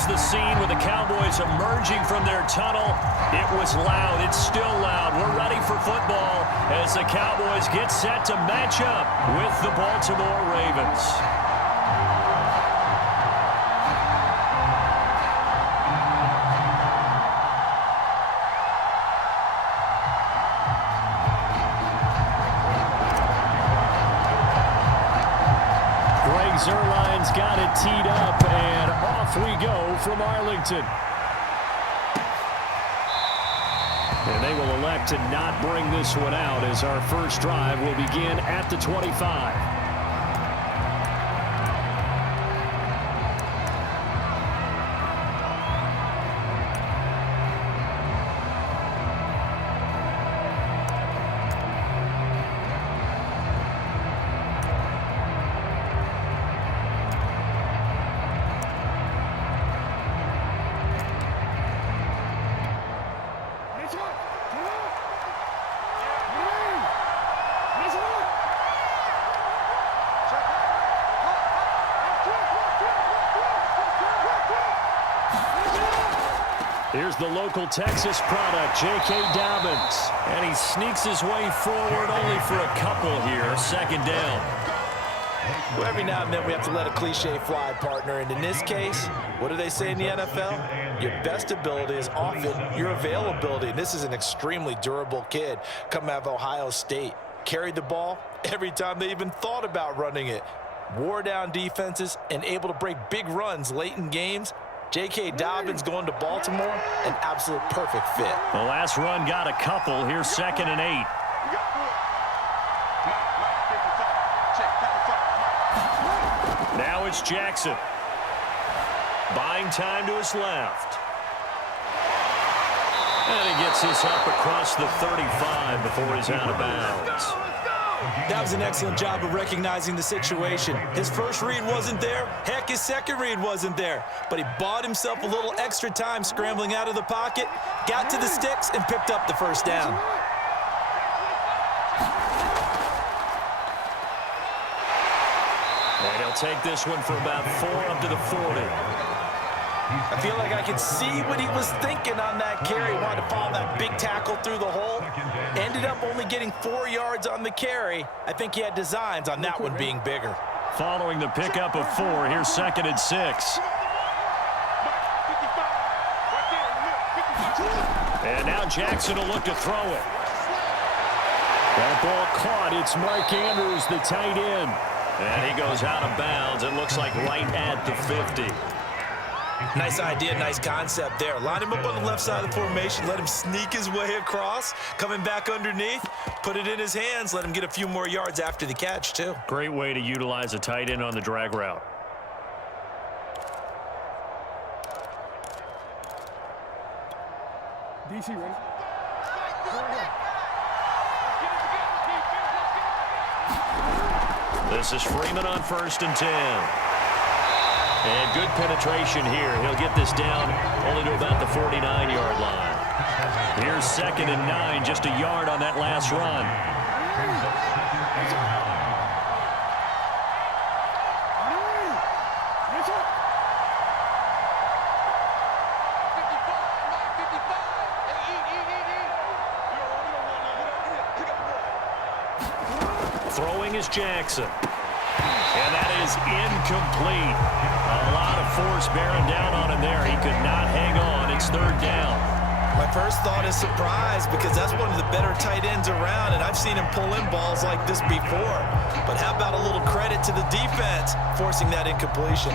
was the scene with the Cowboys emerging from their tunnel. It was loud. It's still loud. We're ready for football as the Cowboys get set to match up with the Baltimore Ravens. Zerline's got it teed up, and off we go from Arlington. And they will elect to not bring this one out as our first drive will begin at the 25. Here's the local Texas product, J.K. Dobbins. And he sneaks his way forward only for a couple here. Second down. Well, every now and then we have to let a cliche fly, partner. And in this case, what do they say in the NFL? Your best ability is often your availability. And this is an extremely durable kid coming out of Ohio State. Carried the ball every time they even thought about running it. Wore down defenses and able to break big runs late in games. J.K. Dobbins going to Baltimore, an absolute perfect fit. The last run got a couple. Here's 2nd and 8. Now it's Jackson. Buying time to his left. And he gets this up across the 35 before he's out of bounds. That was an excellent job of recognizing the situation. His first read wasn't there. Heck, his second read wasn't there. But he bought himself a little extra time scrambling out of the pocket, got to the sticks, and picked up the first down. And he'll take this one for about 4 up to the 40. I feel like I could see what he was thinking on that carry. Wanted to follow that big tackle through the hole. Ended up only getting 4 yards on the carry. I think he had designs on that one being bigger. Following the pickup of 4, here's 2nd and 6. And now Jackson will look to throw it. That ball caught. It's Mark Andrews, the tight end. And he goes out of bounds. It looks like right at the 50. Nice idea, nice concept there. Line him up on the left side of the formation, let him sneak his way across, coming back underneath, put it in his hands, let him get a few more yards after the catch, too. Great way to utilize a tight end on the drag route. DC ready? This is Freeman on 1st and 10. And good penetration here. He'll get this down only to about the 49-yard line. Here's 2nd and 9, just a yard on that last run. Throwing is Jackson. And that is incomplete. A lot of force bearing down on him there. He could not hang on. It's 3rd down. My first thought is surprise because that's one of the better tight ends around, and I've seen him pull in balls like this before. But how about a little credit to the defense forcing that incompletion?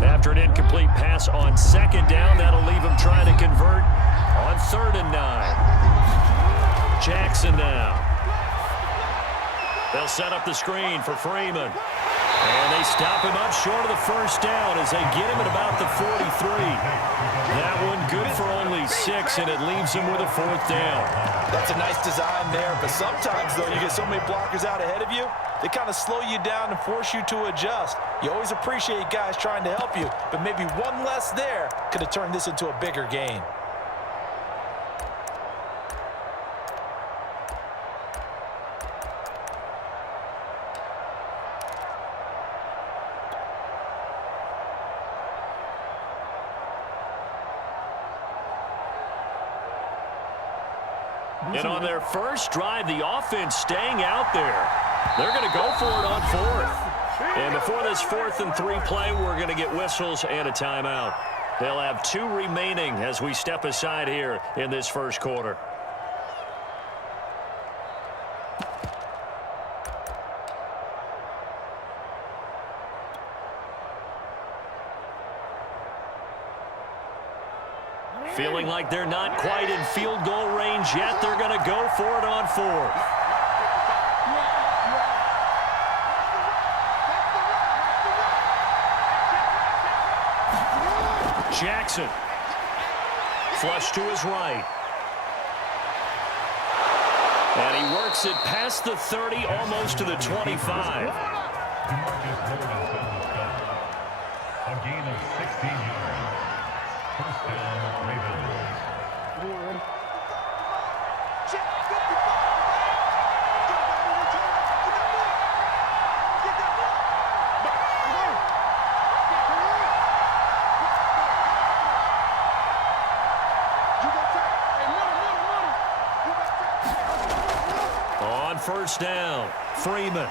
After an incomplete pass on 2nd down, that'll leave him trying to convert on 3rd and 9. Jackson now. They'll set up the screen for Freeman. And they stop him up short of the first down as they get him at about the 43. That one good for only 6, and it leaves him with a 4th down. That's a nice design there, but sometimes, though, you get so many blockers out ahead of you, they kind of slow you down and force you to adjust. You always appreciate guys trying to help you, but maybe one less there could have turned this into a bigger gain. And on their first drive, the offense staying out there. They're going to go for it on fourth. And before this 4th and 3 play, we're going to get whistles and a timeout. They'll have 2 remaining as we step aside here in this first quarter. Feeling like they're not quite in field goal range yet. They're going to go for it on 4th. Jackson. Flush to his right. And he works it past the 30, almost to the 25. A gain of 16 yards. First down, Ravens. On first down, Freeman.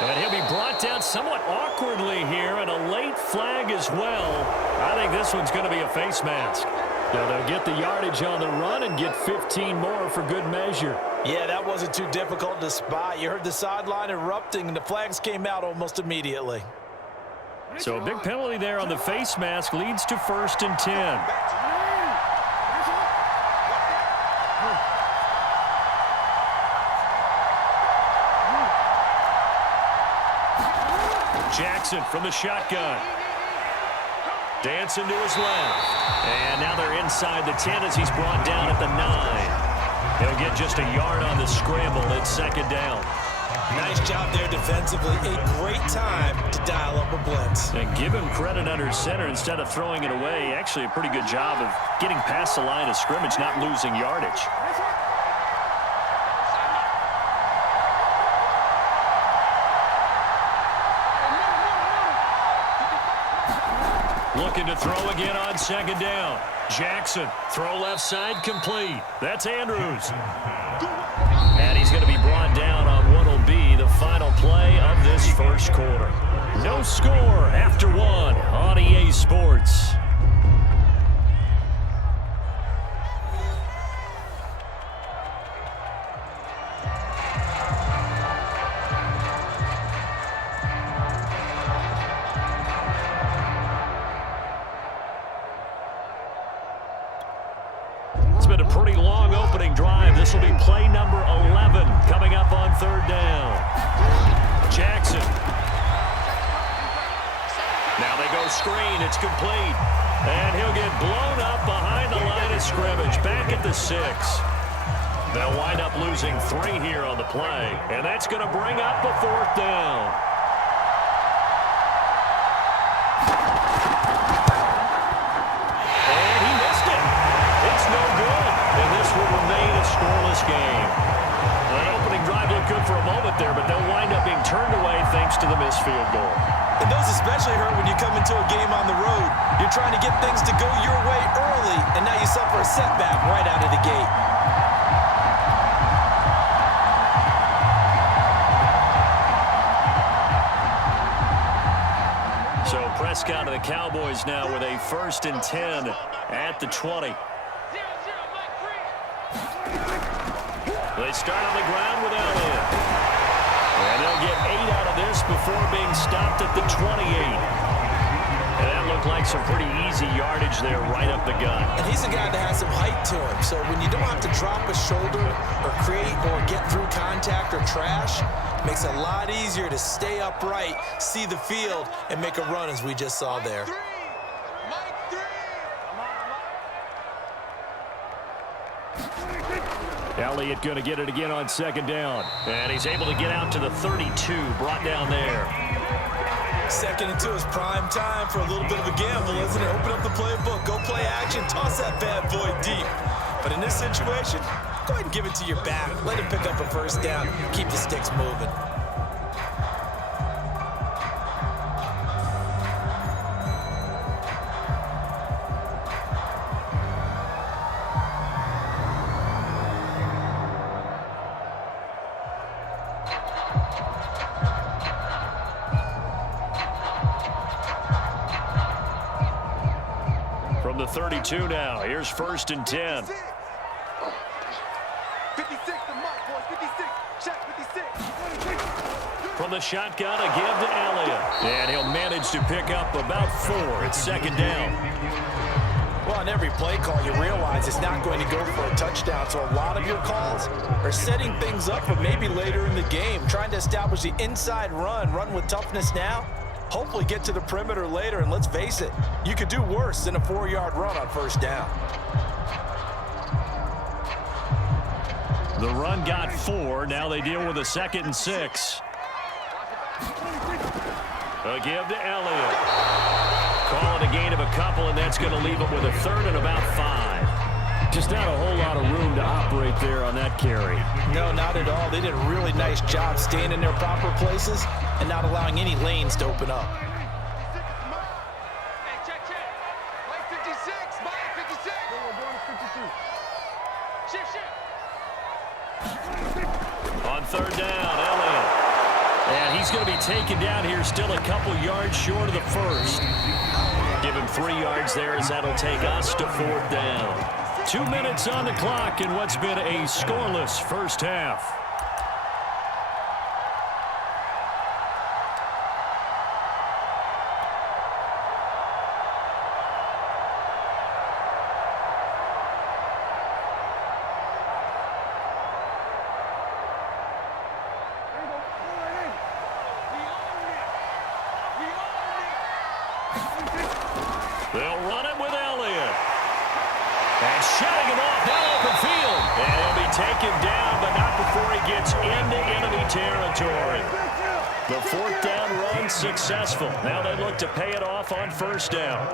And he'll be brought down somewhat awkwardly here, and a late flag as well. I think this one's going to be a face mask. Now they'll get the yardage on the run and get 15 more for good measure. Yeah, that wasn't too difficult to spot. You heard the sideline erupting, and the flags came out almost immediately. So a big penalty there on the face mask leads to 1st and 10. Jackson from the shotgun. Dancing to his left. And now they're inside the 10 as he's brought down at the 9. He'll get just a yard on the scramble. It's 2nd down. Nice job there defensively. A great time to dial up a blitz. And give him credit under center instead of throwing it away. Actually a pretty good job of getting past the line of scrimmage, not losing yardage. Looking to throw again on 2nd down. Jackson, throw left side, complete. That's Andrews. And he's going to be brought down on what will be the final play of this first quarter. No score after 1 on EA Sports. It's been a pretty long opening drive. This will be play number 11 coming up on 3rd down. Jackson. Now they go screen. It's complete. And he'll get blown up behind the line of scrimmage. Back at the 6. They'll wind up losing 3 here on the play. And that's going to bring up a 4th down. Scoreless game. That opening drive looked good for a moment there, but they'll wind up being turned away thanks to the missed field goal. And those especially hurt when you come into a game on the road. You're trying to get things to go your way early, and now you suffer a setback right out of the gate. So Prescott and the Cowboys now with a 1st and 10 at the 20. They start on the ground with Elliott. And they'll get 8 out of this before being stopped at the 28. And that looked like some pretty easy yardage there right up the gut. And he's a guy that has some height to him. So when you don't have to drop a shoulder or create or get through contact or trash, it makes it a lot easier to stay upright, see the field, and make a run as we just saw there. Elliott going to get it again on 2nd down. And he's able to get out to the 32, brought down there. 2nd and 2 is prime time for a little bit of a gamble, isn't it? Open up the playbook, go play action, toss that bad boy deep. But in this situation, go ahead and give it to your back. Let him pick up a 1st down, keep the sticks moving. 32 now. Here's 1st and 10. 56 the mark, boys. 56. Check 56. From the shotgun, a give to Elliott. And he'll manage to pick up about 4. It's 2nd down. Well, on every play call, you realize it's not going to go for a touchdown, so a lot of your calls are setting things up for maybe later in the game, trying to establish the inside run with toughness now, hopefully get to the perimeter later, and let's face it, you could do worse than a 4-yard run on 1st down. The run got 4. Now they deal with a 2nd and 6. A give to Elliott. Call it a gain of a couple, and that's going to leave it with a 3rd and about 5. Just not a whole lot of room to operate there on that carry. No, not at all. They did a really nice job staying in their proper places and not allowing any lanes to open up. Hey, check. Mike 56. Mike 56. We're going to 52. Shift. On 3rd down, Elliott. And he's going to be taken down here, still a couple yards short of the 1st. Give him 3 yards there as that'll take us to 4th down. 2 minutes on the clock in what's been a scoreless 1st half. They'll run it with Elliott. And shutting him off down open field. And he'll be taken down, but not before he gets into enemy territory. The 4th down run successful. Now they look to pay it off on 1st down.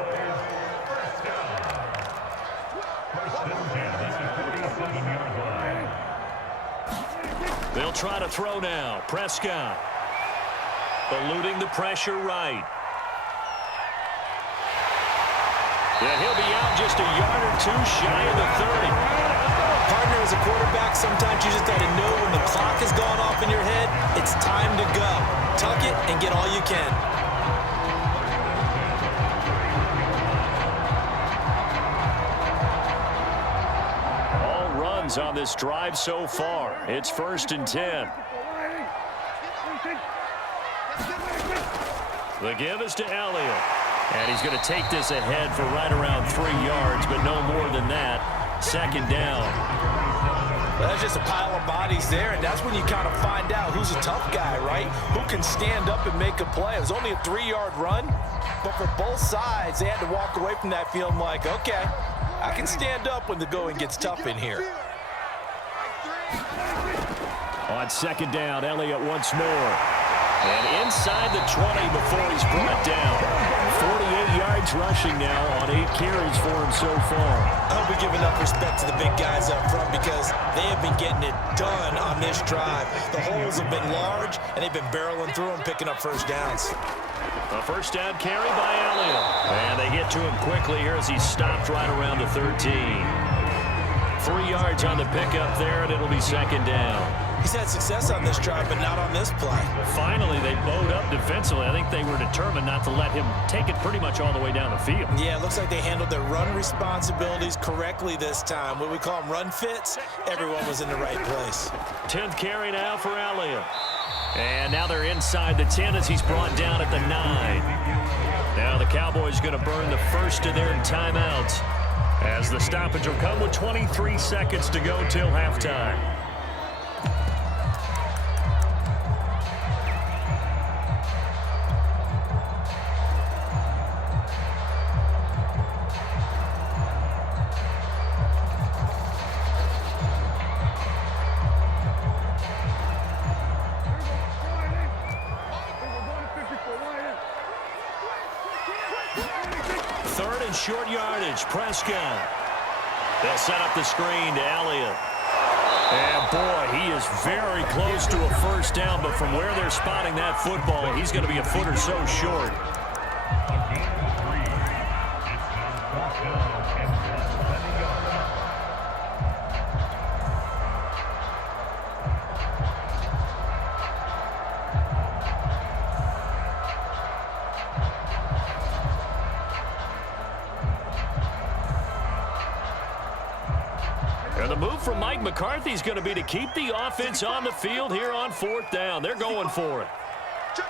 They'll try to throw now. Prescott eluding the pressure right. And he'll be out just a yard or 2 shy of the 30. Partner, as a quarterback, sometimes you just got to know when the clock has gone off in your head, it's time to go. Tuck it and get all you can. All runs on this drive so far. It's 1st and 10. The give is to Elliott. And he's going to take this ahead for right around 3 yards, but no more than that. 2nd down. Well, that's just a pile of bodies there, and that's when you kind of find out who's a tough guy, right? Who can stand up and make a play. It was only a 3-yard run, but for both sides, they had to walk away from that feeling like, okay, I can stand up when the going gets tough in here. On 2nd down, Elliott once more. And inside the 20 before he's brought down. 48 yards rushing now on 8 carries for him so far. I hope we give enough respect to the big guys up front because they have been getting it done on this drive. The holes have been large, and they've been barreling through them, picking up 1st downs. A 1st down carry by Elliott. And they get to him quickly here as he stopped right around the 13. 3 yards on the pickup there, and it'll be 2nd down. He's had success on this drive, but not on this play. Finally, they bowed up defensively. I think they were determined not to let him take it pretty much all the way down the field. Yeah, it looks like they handled their run responsibilities correctly this time. What we call them run fits, everyone was in the right place. 10th carry now for Elliott. And now they're inside the 10 as he's brought down at the 9. Now the Cowboys going to burn the first of their timeouts as the stoppage will come with 23 seconds to go till halftime. Short yardage, Prescott. They'll set up the screen to Elliott. And boy, he is very close to a 1st down, but from where they're spotting that football, he's going to be a foot or so short. move from Mike McCarthy is going to be to keep the offense on the field here on 4th down. They're going for it. They'll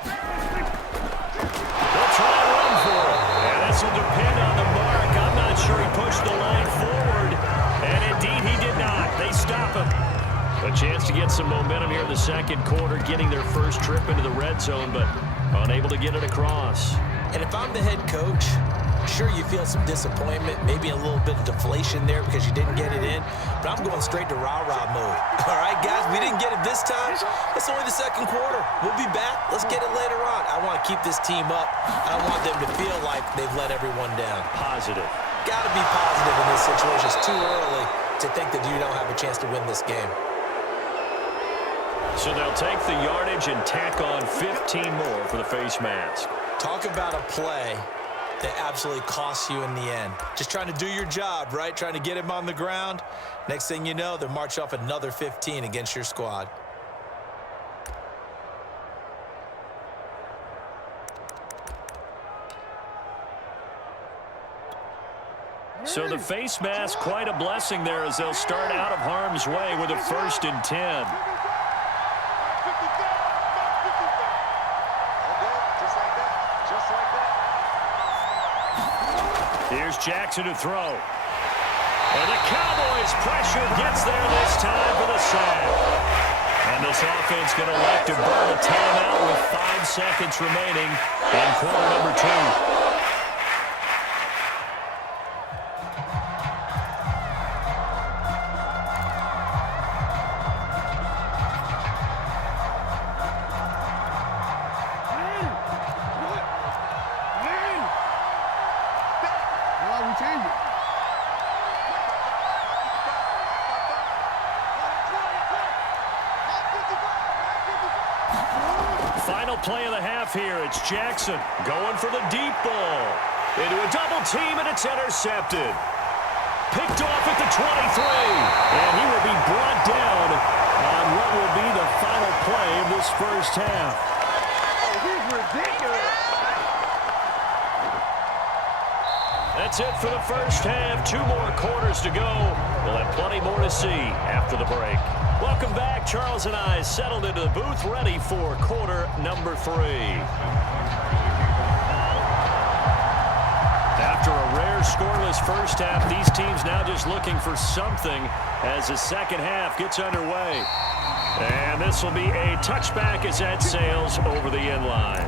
try and run for it. And this will depend on the mark. I'm not sure he pushed the line forward. And indeed he did not. They stop him. A chance to get some momentum here in the second quarter, getting their first trip into the red zone, but unable to get it across. And if I'm the head coach, sure you feel some disappointment, maybe a little bit of deflation there because you didn't get it in, but I'm going straight to rah-rah mode. All right, guys, we didn't get it this time. It's only the second quarter. We'll be back. Let's get it later on. I want to keep this team up. I don't want them to feel like they've let everyone down. Positive. Got to be positive in this situation. It's too early to think that you don't have a chance to win this game. So they'll take the yardage and tack on 15 more for the face mask. Talk about a play that absolutely costs you in the end. Just trying to do your job, right? Trying to get him on the ground. Next thing you know, they'll march off another 15 against your squad. So the face mask, quite a blessing there as they'll start out of harm's way with a 1st and 10. Here's Jackson to throw. And the Cowboys' pressure gets there this time for the sack. And this offense going to elect to burn a timeout with 5 seconds remaining in quarter number 2. Final play of the half here. It's Jackson going for the deep ball. Into a double team, and it's intercepted. Picked off at the 23. And he will be brought down on what will be the final play of this first half. Oh, he's ridiculous. That's it for the first half. 2 more quarters to go. We'll have plenty more to see after the break. Welcome back. Charles and I settled into the booth, ready for quarter number 3. After a rare scoreless first half, these teams now just looking for something as the second half gets underway. And this will be a touchback as that sails over the end line.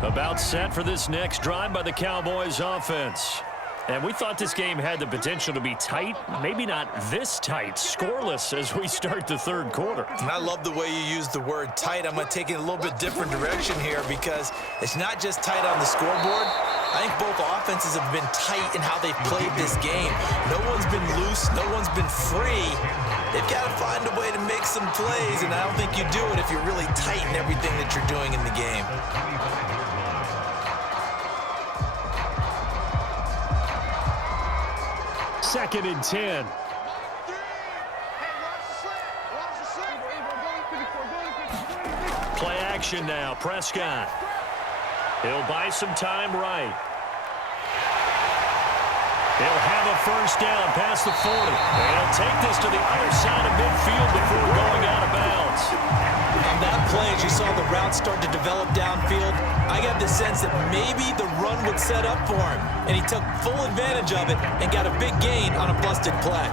About set for this next drive by the Cowboys offense. And we thought this game had the potential to be tight, maybe not this tight, scoreless as we start the third quarter. And I love the way you use the word tight. I'm going to take it a little bit different direction here because it's not just tight on the scoreboard. I think both offenses have been tight in how they've played this game. No one's been loose. No one's been free. They've got to find a way to make some plays, and I don't think you do it if you're really tight in everything that you're doing in the game. 2nd and 10. Play action now. Prescott. He'll buy some time right. He'll have a first down past the 40. And he'll take this to the other side of midfield before going out of bounds. On that play, as you saw the route start to develop downfield, I got the sense that maybe the run would set up for him. And he took full advantage of it and got a big gain on a busted play.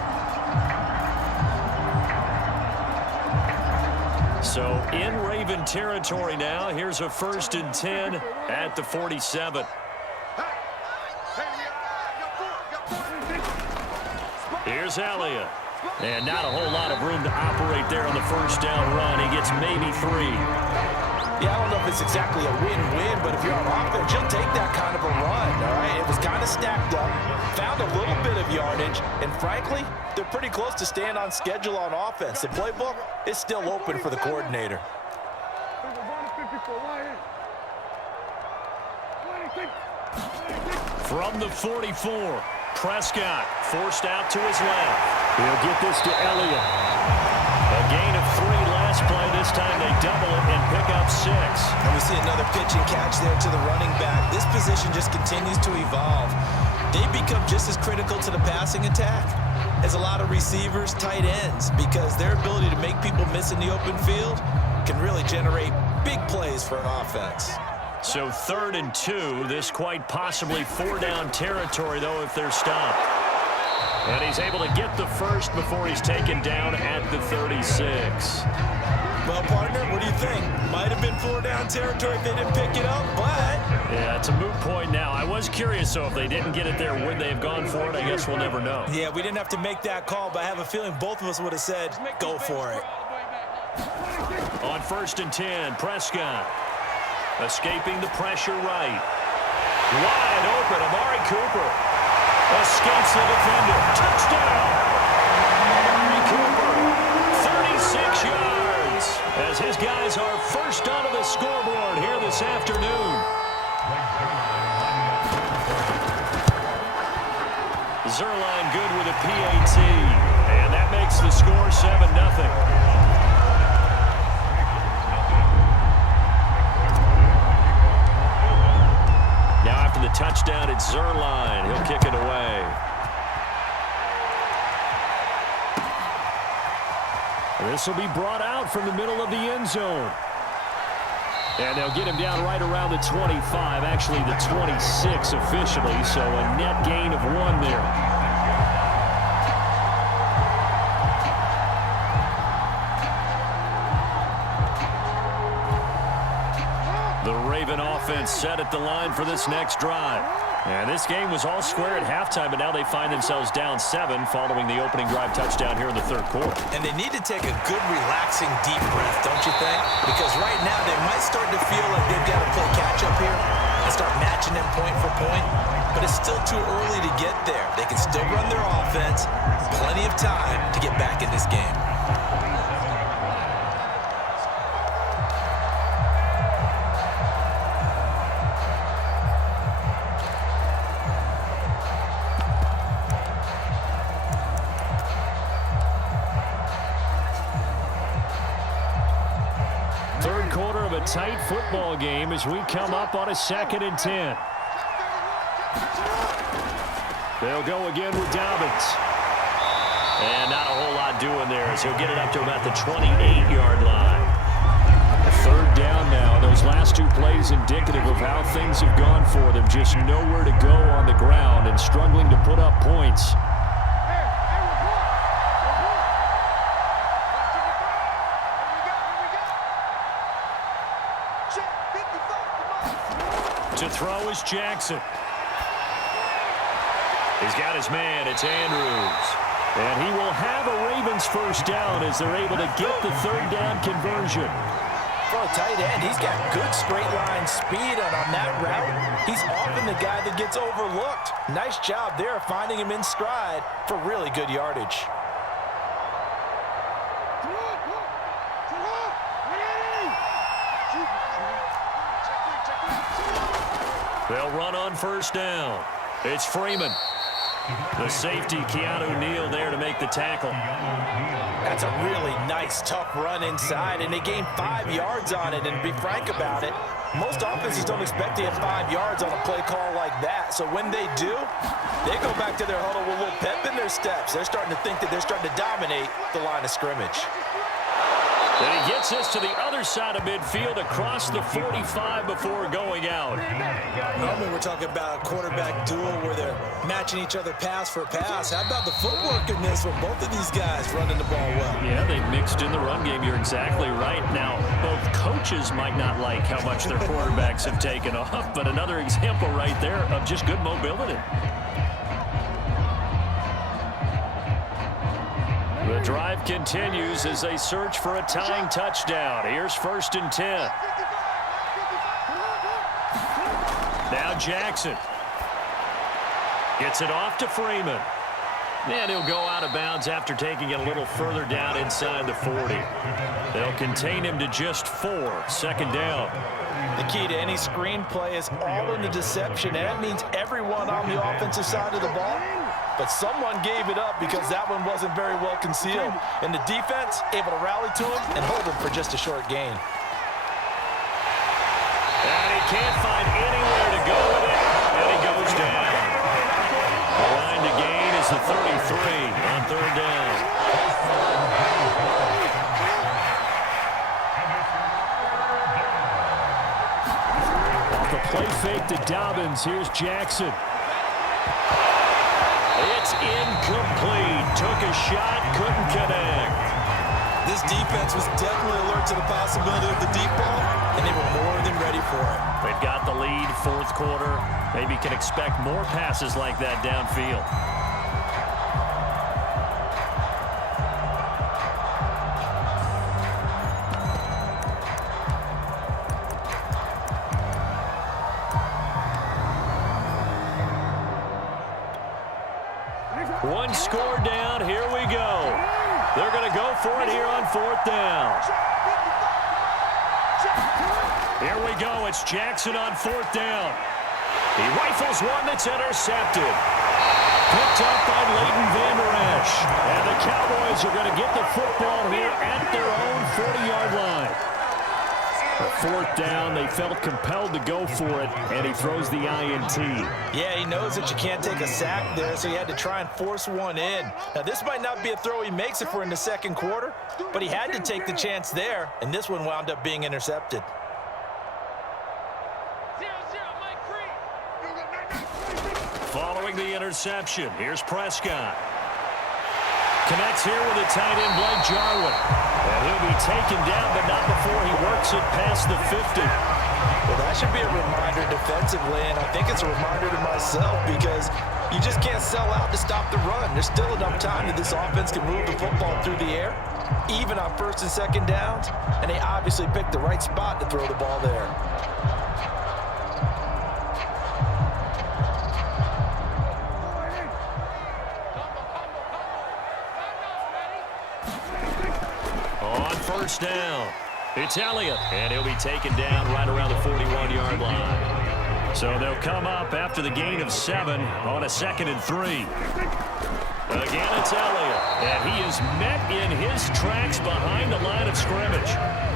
So in Raven territory now. Here's a 1st and 10 at the 47. Here's Elliott. And not a whole lot of room to operate there on the first down run. He gets maybe 3. Yeah, I don't know if it's exactly a win-win, but if you're on offense, you'll take that kind of a run, all right? It was kind of stacked up, found a little bit of yardage, and frankly, they're pretty close to staying on schedule on offense. The playbook is still open for the coordinator. From the 44. Prescott forced out to his left. He'll get this to Elliott. A gain of 3 last play. This time they double it and pick up 6. And we see another pitch and catch there to the running back. This position just continues to evolve. They become just as critical to the passing attack as a lot of receivers, tight ends, because their ability to make people miss in the open field can really generate big plays for an offense. So 3rd and 2. This quite possibly 4-down territory, though, if they're stopped. And he's able to get the first before he's taken down at the 36. Well, partner, what do you think? Might have been 4-down territory if they didn't pick it up, but... Yeah, it's a moot point now. I was curious, so if they didn't get it there, would they have gone for it? I guess we'll never know. Yeah, we didn't have to make that call, but I have a feeling both of us would have said, go for it. On 1st and 10, Prescott. Escaping the pressure right. Wide open, Amari Cooper. Escapes the defender. Touchdown! Amari Cooper, 36 yards. As his guys are first onto the scoreboard here this afternoon. Zerline good with a PAT. And that makes the score 7-0. The touchdown at Zerline. He'll kick it away. This will be brought out from the middle of the end zone. And they'll get him down right around the 25, actually the 26 officially, so a net gain of 1 there. Offense set at the line for this next drive. And this game was all square at halftime, but now they find themselves down 7 following the opening drive touchdown here in the 3rd quarter. And they need to take a good, relaxing, deep breath, don't you think? Because right now they might start to feel like they've got to play catch-up here and start matching them point for point. But it's still too early to get there. They can still run their offense. Plenty of time to get back in this game. Tight football game as we come up on a 2nd and 10. They'll go again with Dobbins. And not a whole lot doing there as he'll get it up to about the 28-yard line. 3rd down now. Those last 2 plays indicative of how things have gone for them. Just nowhere to go on the ground and struggling to put up points. To throw is Jackson. He's got his man. It's Andrews. And he will have a Ravens first down as they're able to get the 3rd down conversion. For a tight end, he's got good straight line speed, and on that route, he's often the guy that gets overlooked. Nice job there finding him in stride for really good yardage. They'll run on 1st down. It's Freeman. The safety, Keanu Neal, there to make the tackle. That's a really nice, tough run inside, and they gained 5 yards on it. And to be frank about it, most offenses don't expect to get 5 yards on a play call like that. So when they do, they go back to their huddle with a little pep in their steps. They're starting to think that they're starting to dominate the line of scrimmage. And he gets us to the other side of midfield across the 45 before going out. Normally we're talking about a quarterback duel where they're matching each other pass for pass. How about the footwork in this one? Both of these guys running the ball well. Yeah, they mixed in the run game. You're exactly right. Now, both coaches might not like how much their quarterbacks have taken off, but another example right there of just good mobility. The drive continues as they search for a tying touchdown. Here's 1st and 10. Now Jackson. Gets it off to Freeman. And he'll go out of bounds after taking it a little further down inside the 40. They'll contain him to just 4. 2nd down. The key to any screen play is all in the deception, and that means everyone on the offensive side of the ball but someone gave it up because that one wasn't very well concealed. And the defense able to rally to him and hold him for just a short gain. And he can't find anywhere to go with it, and he goes down. The line to gain is the 33 on third down. Off the play fake to Dobbins, here's Jackson. It's incomplete. Took a shot, couldn't connect. This defense was definitely alert to the possibility of the deep ball, and they were more than ready for it. They've got the lead, fourth quarter. Maybe can expect more passes like that downfield. One score down, here we go. They're going to go for it here on fourth down. Here we go, it's Jackson on fourth down. He rifles one that's intercepted. Picked up by Leighton Vander Esch. And the Cowboys are going to get the football here at their own 40-yard line. The fourth down, they felt compelled to go for it, and he throws the INT. Yeah, he knows that you can't take a sack there, so he had to try and force one in. Now, this might not be a throw he makes if we're in the second quarter, but he had to take the chance there, and this one wound up being intercepted. 0-0, Mike free. Following the interception, here's Prescott. Connects here with a tight end, Blake Jarwin. And he'll be taken down, but not before he works it past the 50. Well, that should be a reminder defensively, and I think it's a reminder to myself because you just can't sell out to stop the run. There's still enough time that this offense can move the football through the air, even on first and second downs, and they obviously picked the right spot to throw the ball there. First down. It's Elliott, and he'll be taken down right around the 41-yard line. So they'll come up after the gain of 7 on a 2nd and 3. Again, it's Elliott, and he is met in his tracks behind the line of scrimmage.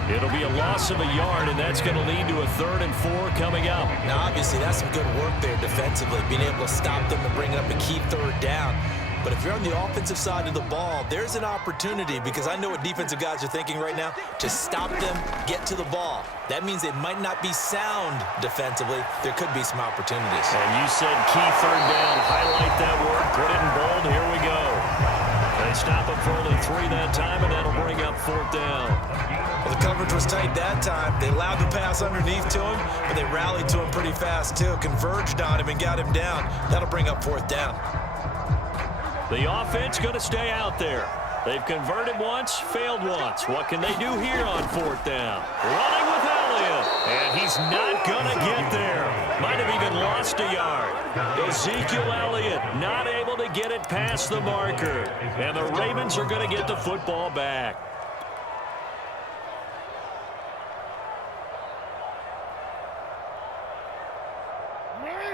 It'll be a loss of a yard, and that's going to lead to a 3rd and 4 coming up. Now, obviously, that's some good work there defensively, being able to stop them and bring up a key 3rd down. But if you're on the offensive side of the ball, there's an opportunity, because I know what defensive guys are thinking right now, to stop them, get to the ball. That means they might not be sound defensively. There could be some opportunities. And you said key 3rd down. Highlight that word. Put it in bold. Here we go. They stop him for only 3 that time, and that'll bring up 4th down. Well, the coverage was tight that time. They allowed the pass underneath to him, but they rallied to him pretty fast, too. Converged on him and got him down. That'll bring up 4th down. The offense going to stay out there. They've converted once, failed once. What can they do here on 4th down? Running with Elliott, and he's not going to get there. Might have even lost a yard. Ezekiel Elliott not able to get it past the marker. And the Ravens are going to get the football back.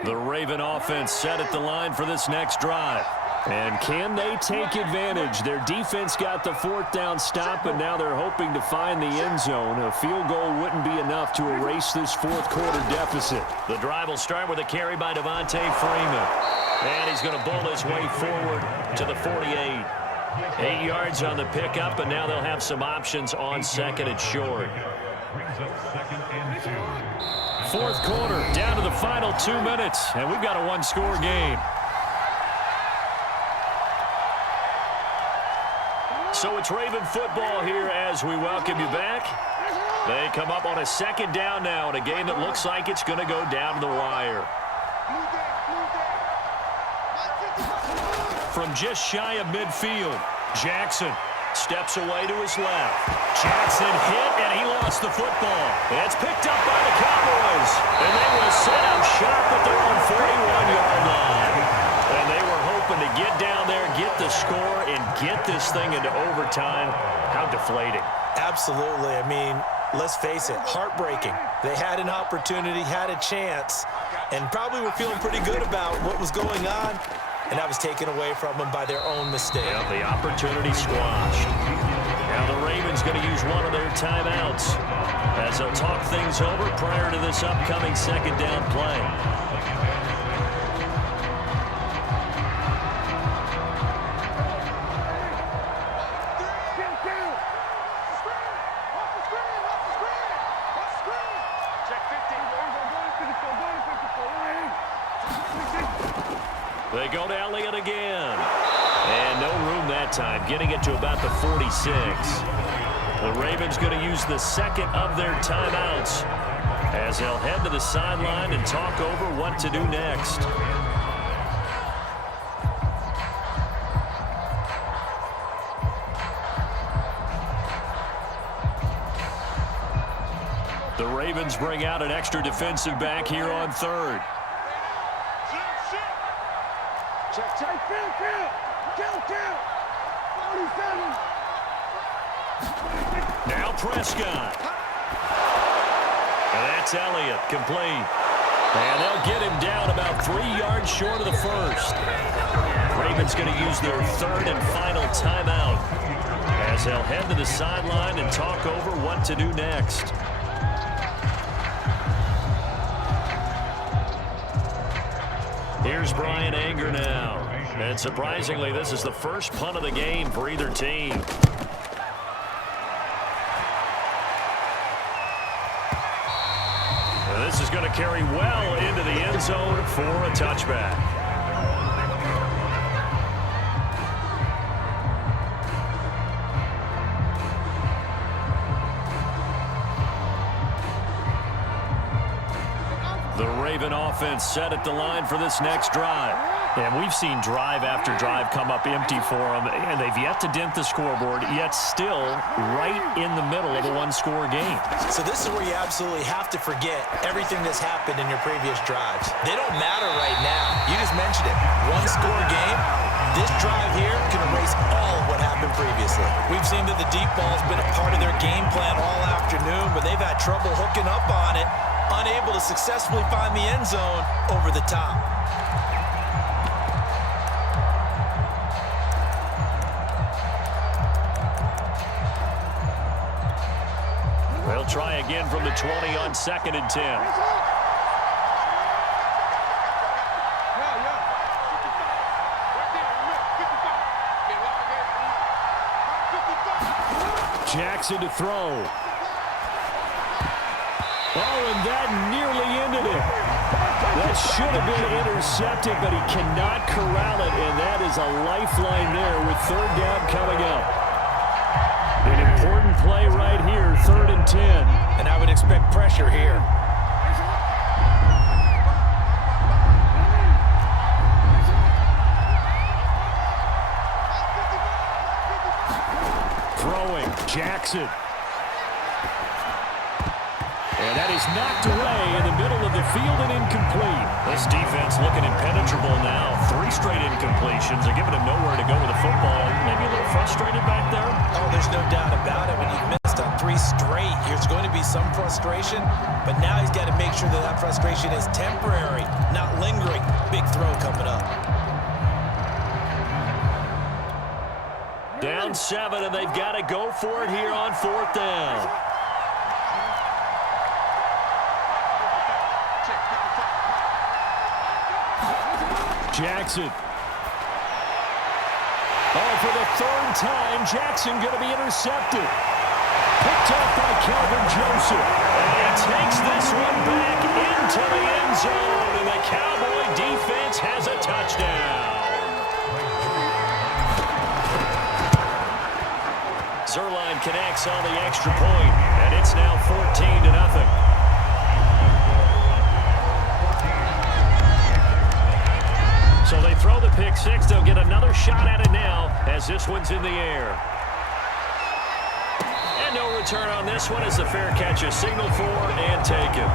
The Raven offense set at the line for this next drive. And can they take advantage? Their defense got the 4th down stop, and now they're hoping to find the end zone. A field goal wouldn't be enough to erase this 4th quarter deficit. The drive will start with a carry by Devontae Freeman. And he's going to bull his way forward to the 48. 8 yards on the pickup, and now they'll have some options on 2nd and short. 4th quarter, down to the final 2 minutes, and we've got a 1-score game. So it's Raven football here as we welcome you back. They come up on a 2nd down now in a game that looks like it's going to go down to the wire. From just shy of midfield, Jackson steps away to his left. Jackson hit, and he lost the football. It's picked up by the Cowboys, and they will set up shop at their own 41-yard line. And they were hoping to get down there, get the score, and get this thing into overtime. How deflating. Absolutely. I mean, let's face it, heartbreaking. They had an opportunity, had a chance, and probably were feeling pretty good about what was going on. and that was taken away from them by their own mistake. Yeah, the opportunity squashed. Now the Ravens going to use one of their timeouts as they'll talk things over prior to this upcoming second down play. They go to Elliott again. And no room that time, getting it to about the 46. The Ravens going to use the second of their timeouts as they'll head to the sideline and talk over what to do next. The Ravens bring out an extra defensive back here on third. Check, count. 47. Now Prescott. And that's Elliott, complete. And they'll get him down about 3 yards short of the first. Ravens going to use their third and final timeout as they'll head to the sideline and talk over what to do next. Here's Brian Anger now. And surprisingly, this is the first punt of the game for either team. And this is going to carry well into the end zone for a touchback. The Raven offense set at the line for this next drive. And we've seen drive after drive come up empty for them, and they've yet to dent the scoreboard, yet still right in the middle of a one-score game. So this is where you absolutely have to forget everything that's happened in your previous drives. They don't matter right now. You just mentioned it. One-score game. This drive here can erase all of what happened previously. We've seen that the deep ball's been a part of their game plan all afternoon, but they've had trouble hooking up on it, unable to successfully find the end zone over the top. They'll try again from the 20 on 2nd and 10. Jackson to throw. Oh, and that nearly ended it. That should have been intercepted, but he cannot corral it, and that is a lifeline there with third down coming up. An important play right here, 3rd and 10. And I would expect pressure here. Throwing, Jackson. And that is knocked away in the middle of the field and incomplete. This defense looking impenetrable now. 3 straight incompletions. They're giving him nowhere to go with the football. Maybe a little frustrated back there. Oh, there's no doubt about it. When you've missed on 3 straight, there's going to be some frustration. But now he's got to make sure that that frustration is temporary, not lingering. Big throw coming up. Down 7, and they've got to go for it here on 4th down. Jackson. Oh, for the 3rd time, Jackson going to be intercepted. Picked off by Calvin Joseph. And he takes this one back into the end zone, and the Cowboy defense has a touchdown. Zerline connects on the extra point, and it's now 14-0. So they throw the pick 6. They'll get another shot at it now as this one's in the air. And no return on this one as the fair catch is signaled for and taken.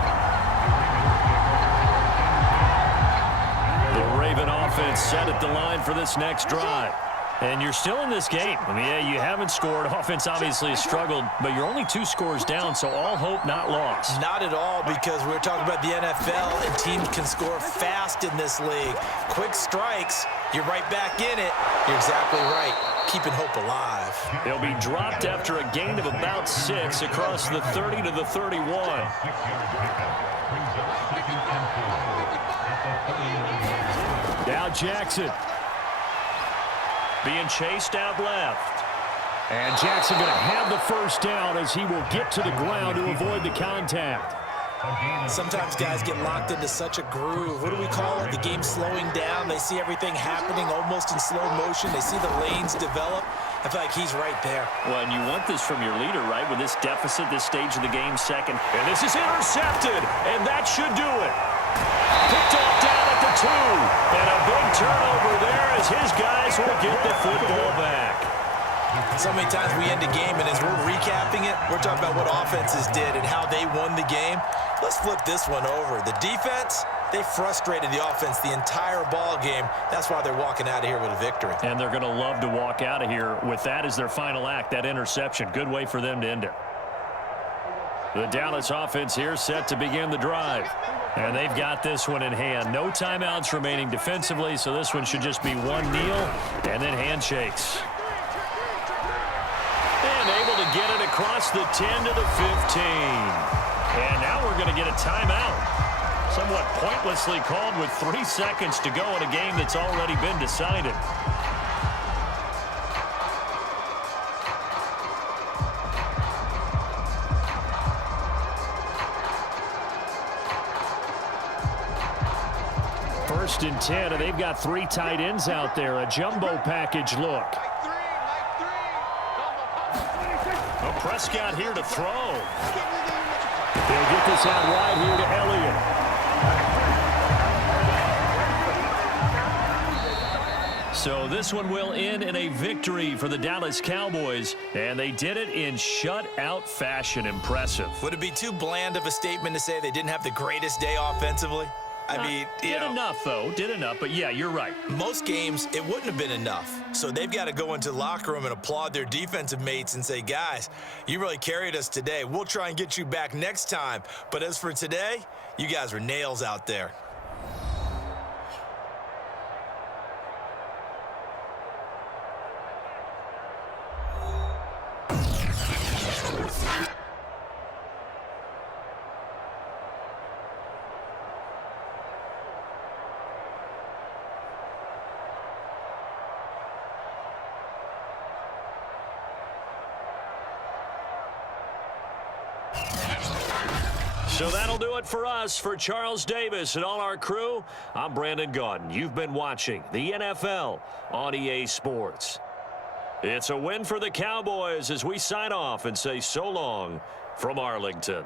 The Raven offense set at the line for this next drive. And you're still in this game. I mean, yeah, you haven't scored. Offense obviously has struggled, but you're only 2 scores down, so all hope not lost. Not at all, because we're talking about the NFL, and teams can score fast in this league. Quick strikes you're right back in it. You're exactly right. Keeping hope alive. He'll be dropped after a gain of about 6 across the 30 to the 31. 6-yard pickup brings up 2nd and 4 at the 31. Now Jackson being chased out left. And Jackson going to have the first down as he will get to the ground to avoid the contact. Sometimes guys get locked into such a groove. What do we call it? The game slowing down. They see everything happening almost in slow motion. They see the lanes develop. I feel like he's right there. Well, and you want this from your leader, right? With this deficit, this stage of the game, second. And this is intercepted, and that should do it. Picked off down at the 2. And a big turnover there as his guys will get the football back. So many times we end a game, and as we're recapping it, we're talking about what offenses did and how they won the game. Let's flip this one over. The defense, they frustrated the offense the entire ball game. That's why they're walking out of here with a victory. And they're going to love to walk out of here with that as their final act, that interception. Good way for them to end it. The Dallas offense here set to begin the drive. And they've got this one in hand. No timeouts remaining defensively, so this one should just be one kneel and then handshakes. And able to get it across the 10 to the 15. And now we're going to get a timeout. Somewhat pointlessly called with 3 seconds to go in a game that's already been decided. First and 10, and they've got 3 tight ends out there. A jumbo package look. Oh, Prescott here to throw. They'll get this out wide here to Elliott. So this one will end in a victory for the Dallas Cowboys, and they did it in shutout fashion. Impressive. Would it be too bland of a statement to say they didn't have the greatest day offensively? I mean, did enough, though. Did enough, but yeah, you're right. Most games, it wouldn't have been enough. So they've got to go into the locker room and applaud their defensive mates and say, guys, you really carried us today. We'll try and get you back next time. But as for today, you guys were nails out there. So that'll do it for us. For Charles Davis and all our crew, I'm Brandon Gaudin. You've been watching the NFL on EA Sports. It's a win for the Cowboys as we sign off and say so long from Arlington.